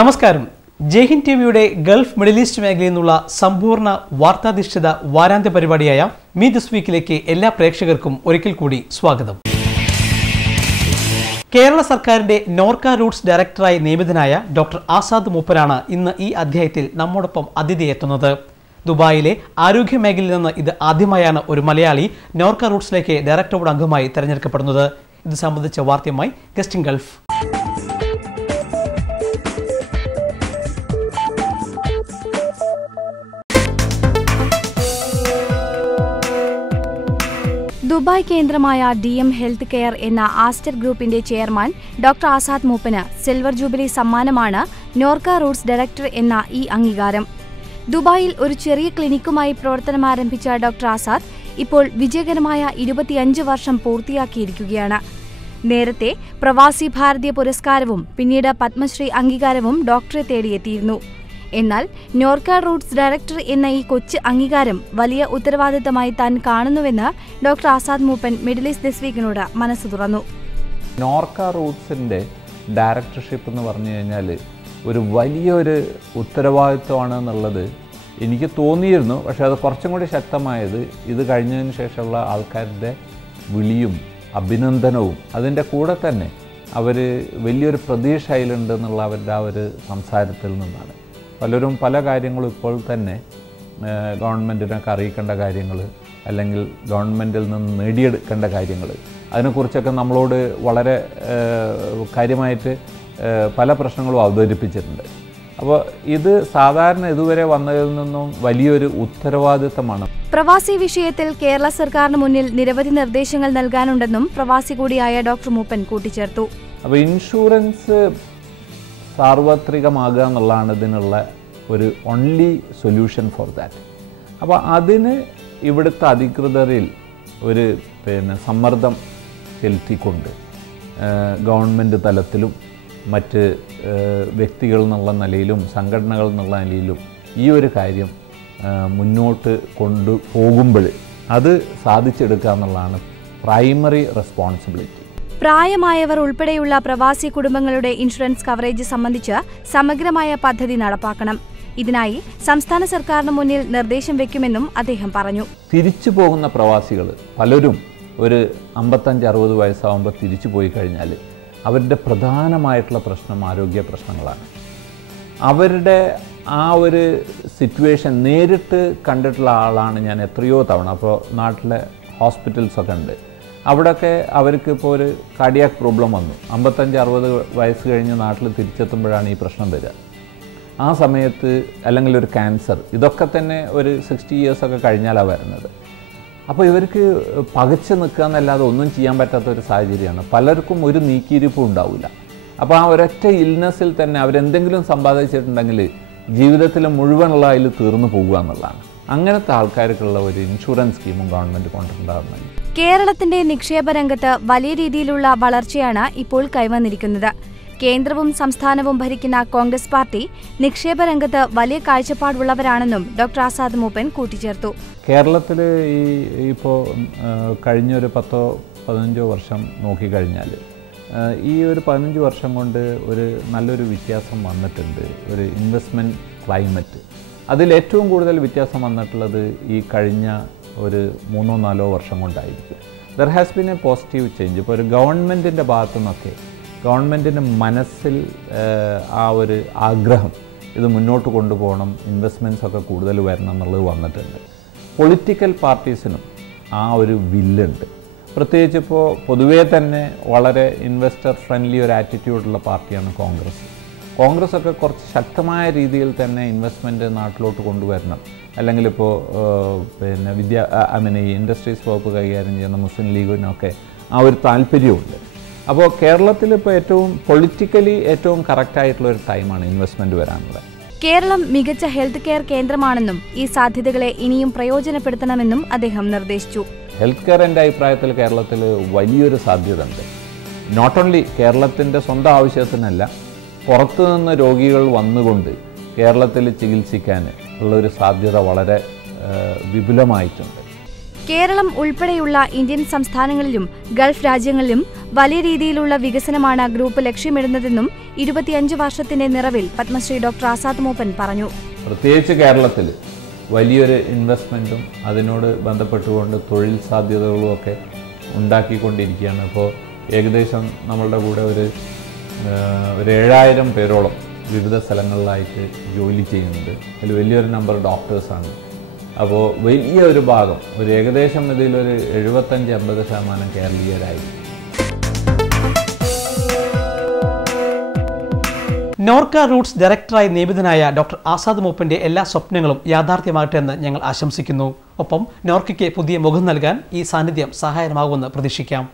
നമസ്കാരം. ജയ്ഹിന്ദ് ടിവിയുടെ Gulf middle east മേഖലയിൽ നിന്നുള്ള സമ്പൂർണ്ണ വാർത്താധിഷ്ഠിത വാരാന്ത്യ പരിപാടിയായ മീ ദിസ് വീക്കിലേക്ക് എല്ലാ പ്രേക്ഷകർക്കും ഒരിക്കൽ കൂടി സ്വാഗതം. കേരള സർക്കാരിന്റെ നോർക്ക റൂട്ട്സ് ഡയറക്ടറായി നിയമിതനായ ഡോക്ടർ ആസാദ് മൂപ്പനാണ് ഇന്ന് ഈ അധ്യായത്തിൽ നമ്മോടൊപ്പം അതിഥിയെത്തുന്നത്. ദുബായിലെ ആരോഗ്യ മേഖലയിൽ നിന്ന് ഇത് ആദ്യമായാണ് ഒരു മലയാളി നോർക്ക റൂട്ട്സിലേക്ക് ഡയറക്ടർ ബോർഡ് അംഗമായി തെരഞ്ഞെടുക്കപ്പെടുന്നത്. ഇത് സംബന്ധിച്ച വാർത്തയുമായി ഗസ്റ്റിംഗ് ഗൾഫ്. ദുബായ് കേന്ദ്രമായ DM ഹെൽത്ത് കെയർ എന്ന ആസ്റ്റർ ഗ്രൂപ്പിന്റെ ചെയർമാൻ ഡോക്ടർ ആസാദ് മൂപ്പന് സിൽവർ ജൂബിലി സമ്മാനമാണ് നോർക്ക റൂട്ട്സ് ഡയറക്ടർ എന്ന ഈ അംഗീകാരം. ദുബായിൽ ഒരു ചെറിയ ക്ലിനിക്കുമായി പ്രവർത്തനമാരംഭിച്ച ഡോക്ടർ ആസാദ് ഇപ്പോൾ വിജയകരമായ 25 വർഷം പൂർത്തിയാക്കിയിരിക്കുകയാണ്. നേരത്തെ പ്രവാസി ഭാരതീയ പുരസ്കാരവും പിന്നീട് പത്മശ്രീ അംഗീകാരവും ഡോക്ടറെ തേടിയെത്തിയിരുന്നു. എന്നാൽ നോർക്ക റൂട്ട്സ് ഡയറക്ടർ എന്ന ഈ കൊച്ചു അംഗീകാരം വലിയ ഉത്തരവാദിത്തമായി താൻ കാണുന്നുവെന്ന് doctor Azad Moopen Middle East this വീക്കിനോട് മനസ്സ് തുറന്നു. നോർക്ക റൂട്ട്സിൻ്റെ ഡയറക്ടർഷിപ്പ് എന്ന് പറഞ്ഞു കഴിഞ്ഞാൽ ഒരു വലിയൊരു ഉത്തരവാദിത്വമാണ് എന്നുള്ളത് എനിക്ക് തോന്നിയിരുന്നു. പക്ഷേ അത് കുറച്ചും കൂടി ശക്തമായത് ഇത് കഴിഞ്ഞതിന് ശേഷമുള്ള ആൾക്കാരുടെ അഭിനന്ദനവും അതിൻ്റെ കൂടെ തന്നെ അവർ വലിയൊരു പ്രതീക്ഷ അതിലുണ്ടെന്നുള്ള അവരുടെ ആ ഒരു സംസാരത്തിൽ നിന്നാണ്. പലരും പല കാര്യങ്ങളും ഇപ്പോൾ തന്നെ ഗവൺമെൻറ്റിനൊക്കെ അറിയിക്കേണ്ട കാര്യങ്ങൾ അല്ലെങ്കിൽ ഗവൺമെൻറ്റിൽ നിന്ന് നേടിയെടുക്കേണ്ട കാര്യങ്ങൾ അതിനെക്കുറിച്ചൊക്കെ നമ്മളോട് വളരെ കാര്യമായിട്ട് പല പ്രശ്നങ്ങളും അവതരിപ്പിച്ചിട്ടുണ്ട്. അപ്പോൾ ഇത് സാധാരണ ഇതുവരെ വന്നതിൽ നിന്നും വലിയൊരു ഉത്തരവാദിത്തമാണ്. പ്രവാസി വിഷയത്തിൽ കേരള സർക്കാരിന് മുന്നിൽ നിരവധി നിർദ്ദേശങ്ങൾ നൽകാനുണ്ടെന്നും പ്രവാസി കൂടിയായ ഡോക്ടർ മൂപ്പൻ കൂട്ടിച്ചേർത്തു. അപ്പോൾ ഇൻഷുറൻസ് സാർവത്രികമാകുക എന്നുള്ളതാണ് ഇതിനുള്ള ഒരു ഓൺലി സൊല്യൂഷൻ ഫോർ ദാറ്റ്. അപ്പോൾ അതിന് ഇവിടുത്തെ അധികൃതരിൽ ഒരു സമ്മർദ്ദം ചെലുത്തിക്കൊണ്ട് ഗവൺമെൻറ് തലത്തിലും മറ്റ് വ്യക്തികൾ എന്നുള്ള നിലയിലും സംഘടനകൾ എന്നുള്ള നിലയിലും ഈ ഒരു കാര്യം മുന്നോട്ട് കൊണ്ടുപോകുമ്പോൾ അത് സാധിച്ചെടുക്കുക എന്നുള്ളതാണ് പ്രൈമറി റെസ്പോൺസിബിലിറ്റി. പ്രായമായവർ ഉൾപ്പെടെയുള്ള പ്രവാസി കുടുംബങ്ങളുടെ ഇൻഷുറൻസ് കവറേജ് സംബന്ധിച്ച് സമഗ്രമായ പദ്ധതി നടപ്പാക്കണം. ഇതിനായി സംസ്ഥാന സർക്കാരിന് മുന്നിൽ നിർദ്ദേശം വയ്ക്കുമെന്നും അദ്ദേഹം പറഞ്ഞു. തിരിച്ചു പോകുന്ന പ്രവാസികൾ പലരും ഒരു 55-60 വയസ്സാകുമ്പോൾ തിരിച്ചു പോയി കഴിഞ്ഞാൽ അവരുടെ പ്രധാനമായിട്ടുള്ള പ്രശ്നം ആരോഗ്യ പ്രശ്നങ്ങളാണ്. അവരുടെ ആ ഒരു സിറ്റുവേഷൻ നേരിട്ട് കണ്ടിട്ടുള്ള ആളാണ് ഞാൻ എത്രയോ തവണ. അപ്പോൾ നാട്ടിലെ ഹോസ്പിറ്റൽസൊക്കെ ഉണ്ട്. അവിടെയൊക്കെ അവർക്ക് ഇപ്പോൾ ഒരു കാർഡിയാക് പ്രോബ്ലം വന്നു. 55-60 വയസ്സ് കഴിഞ്ഞ് നാട്ടിൽ തിരിച്ചെത്തുമ്പോഴാണ് ഈ പ്രശ്നം വരിക. ആ സമയത്ത് അല്ലെങ്കിൽ ഒരു ക്യാൻസർ, ഇതൊക്കെ തന്നെ ഒരു 60 ഇയേഴ്സൊക്കെ കഴിഞ്ഞാലാണ് വരുന്നത്. അപ്പോൾ ഇവർക്ക് പകച്ചു നിൽക്കുക എന്നല്ലാതെ ഒന്നും ചെയ്യാൻ പറ്റാത്തൊരു സാഹചര്യമാണ്. പലർക്കും ഒരു നീക്കിയിരിപ്പും ഉണ്ടാവില്ല. അപ്പോൾ ആ ഒരൊറ്റ ഇൽനെസ്സിൽ തന്നെ അവരെന്തെങ്കിലും സമ്പാദിച്ചിട്ടുണ്ടെങ്കിൽ ജീവിതത്തിൽ മുഴുവനുള്ള അതിൽ തീർന്നു പോകുക എന്നുള്ളതാണ്. അങ്ങനത്തെ ആൾക്കാർക്കുള്ള ഒരു ഇൻഷുറൻസ് സ്കീമും ഗവൺമെൻറ് കൊണ്ടുണ്ടാകുന്നുണ്ട്. കേരളത്തിന്റെ നിക്ഷേപ രംഗത്ത് വലിയ രീതിയിലുള്ള വളർച്ചയാണ് ഇപ്പോൾ കൈവന്നിരിക്കുന്നത്. കേന്ദ്രവും സംസ്ഥാനവും ഭരിക്കുന്ന കോൺഗ്രസ് പാർട്ടി നിക്ഷേപ രംഗത്ത് വലിയ കാഴ്ചപ്പാടുള്ളവരാണെന്നും ഡോക്ടർ ആസാദ് മൂപ്പൻ കൂട്ടിച്ചേർത്തു. കേരളത്തിൽ ഇപ്പോൾ കഴിഞ്ഞൊരു 10-15 വർഷം നോക്കിക്കഴിഞ്ഞാൽ ഈ ഒരു 15 വർഷം കൊണ്ട് ഒരു നല്ലൊരു വ്യത്യാസം വന്നിട്ടുണ്ട്. ഒരു ഇൻവെസ്റ്റ്മെൻറ്റ് ക്ലൈമറ്റ് അതിലേറ്റവും കൂടുതൽ വ്യത്യാസം വന്നിട്ടുള്ളത് ഈ കഴിഞ്ഞ ഒരു 3-4 വർഷം കൊണ്ടായിരിക്കും. There has been A positive change. ഇപ്പോൾ ഒരു ഗവൺമെൻറ്റിൻ്റെ ഭാഗത്തു നിന്നൊക്കെ ഗവൺമെൻറ്റിൻ്റെ മനസ്സിൽ ആ ഒരു ആഗ്രഹം ഇത് മുന്നോട്ട് കൊണ്ടുപോകണം, ഇൻവെസ്റ്റ്മെൻറ്റ്സൊക്കെ കൂടുതൽ വരണം എന്നുള്ളത് വന്നിട്ടുണ്ട്. പൊളിറ്റിക്കൽ പാർട്ടീസിനും ആ ഒരു വില്ലുണ്ട്. പ്രത്യേകിച്ച് ഇപ്പോൾ പൊതുവേ തന്നെ വളരെ ഇൻവെസ്റ്റർ ഫ്രണ്ട്ലി ഒരു ആറ്റിറ്റ്യൂഡുള്ള പാർട്ടിയാണ് കോൺഗ്രസ്. കോൺഗ്രസ്സൊക്കെ കുറച്ച് ശക്തമായ രീതിയിൽ തന്നെ ഇൻവെസ്റ്റ്മെൻറ്റ് നാട്ടിലോട്ട് കൊണ്ടുവരണം. അല്ലെങ്കിൽ ഇപ്പോൾ ഈ ഇൻഡസ്ട്രീസ് വകുപ്പ് കൈകാര്യം ചെയ്യുന്ന മുസ്ലിം ലീഗിനൊക്കെ ആ ഒരു താല്പര്യമുണ്ട്. അപ്പോൾ കേരളത്തിൽ ഇപ്പോൾ ഏറ്റവും പൊളിറ്റിക്കലി ഏറ്റവും കറക്റ്റായിട്ടുള്ള ഒരു ടൈമാണ് ഇൻവെസ്റ്റ്മെൻറ്റ് വരാനുള്ളത്. കേരളം മികച്ച ഹെൽത്ത് കെയർ കേന്ദ്രമാണെന്നും ഈ സാധ്യതകളെ ഇനിയും പ്രയോജനപ്പെടുത്തണമെന്നും അദ്ദേഹം നിർദ്ദേശിച്ചു. ഹെൽത്ത് കെയർ എൻ്റെ അഭിപ്രായത്തിൽ കേരളത്തിൽ വലിയൊരു സാധ്യത ഉണ്ട്. നോട്ട് ഓൺലി കേരളത്തിൻ്റെ സ്വന്തം ആവശ്യത്തിനല്ല, പുറത്തുനിന്ന് രോഗികൾ വന്നുകൊണ്ട് കേരളത്തിൽ ചികിത്സിക്കാൻ ഉള്ളൊരു സാധ്യത വളരെ വിപുലമായിട്ടുണ്ട്. കേരളം ഉൾപ്പെടെയുള്ള ഇന്ത്യൻ സംസ്ഥാനങ്ങളിലും ഗൾഫ് രാജ്യങ്ങളിലും വലിയ രീതിയിലുള്ള വികസനമാണ് ഗ്രൂപ്പ് ലക്ഷ്യമിടുന്നതെന്നും 25 വർഷത്തിന്റെ നിറവിൽ പത്മശ്രീ ഡോക്ടർ ആസാദ് മൂപ്പൻ പറഞ്ഞു. പ്രത്യേകിച്ച് കേരളത്തിൽ വലിയൊരു ഇൻവെസ്റ്റ്മെൻറ്റും അതിനോട് ബന്ധപ്പെട്ടുകൊണ്ട് തൊഴിൽ സാധ്യതകളും ഒക്കെ ഉണ്ടാക്കിക്കൊണ്ടിരിക്കുകയാണ്. ഇപ്പോൾ ഏകദേശം നമ്മളുടെ കൂടെ ഒരു 7000 പേരോളം വിവിധ സ്ഥലങ്ങളിലായിട്ട് ജോലി ചെയ്യുന്നുണ്ട്. അതിൽ വലിയൊരു നമ്പർ ഡോക്ടേഴ്സാണ്. അപ്പോൾ വലിയൊരു ഭാഗം ഏകദേശം ഇതിലൊരു 75-80% കേരളീയരായി. നോർക്ക റൂട്ട്സ് ഡയറക്ടറായി നിയമിതനായ ഡോക്ടർ ആസാദ് മൂപ്പന്റെ എല്ലാ സ്വപ്നങ്ങളും യാഥാർത്ഥ്യമാകട്ടെ എന്ന് ഞങ്ങൾ ആശംസിക്കുന്നു. ഒപ്പം നോർക്കയ്ക്ക് പുതിയ മുഖം നൽകാൻ ഈ സാന്നിധ്യം സഹായകമാകുമെന്ന് പ്രതീക്ഷിക്കാം.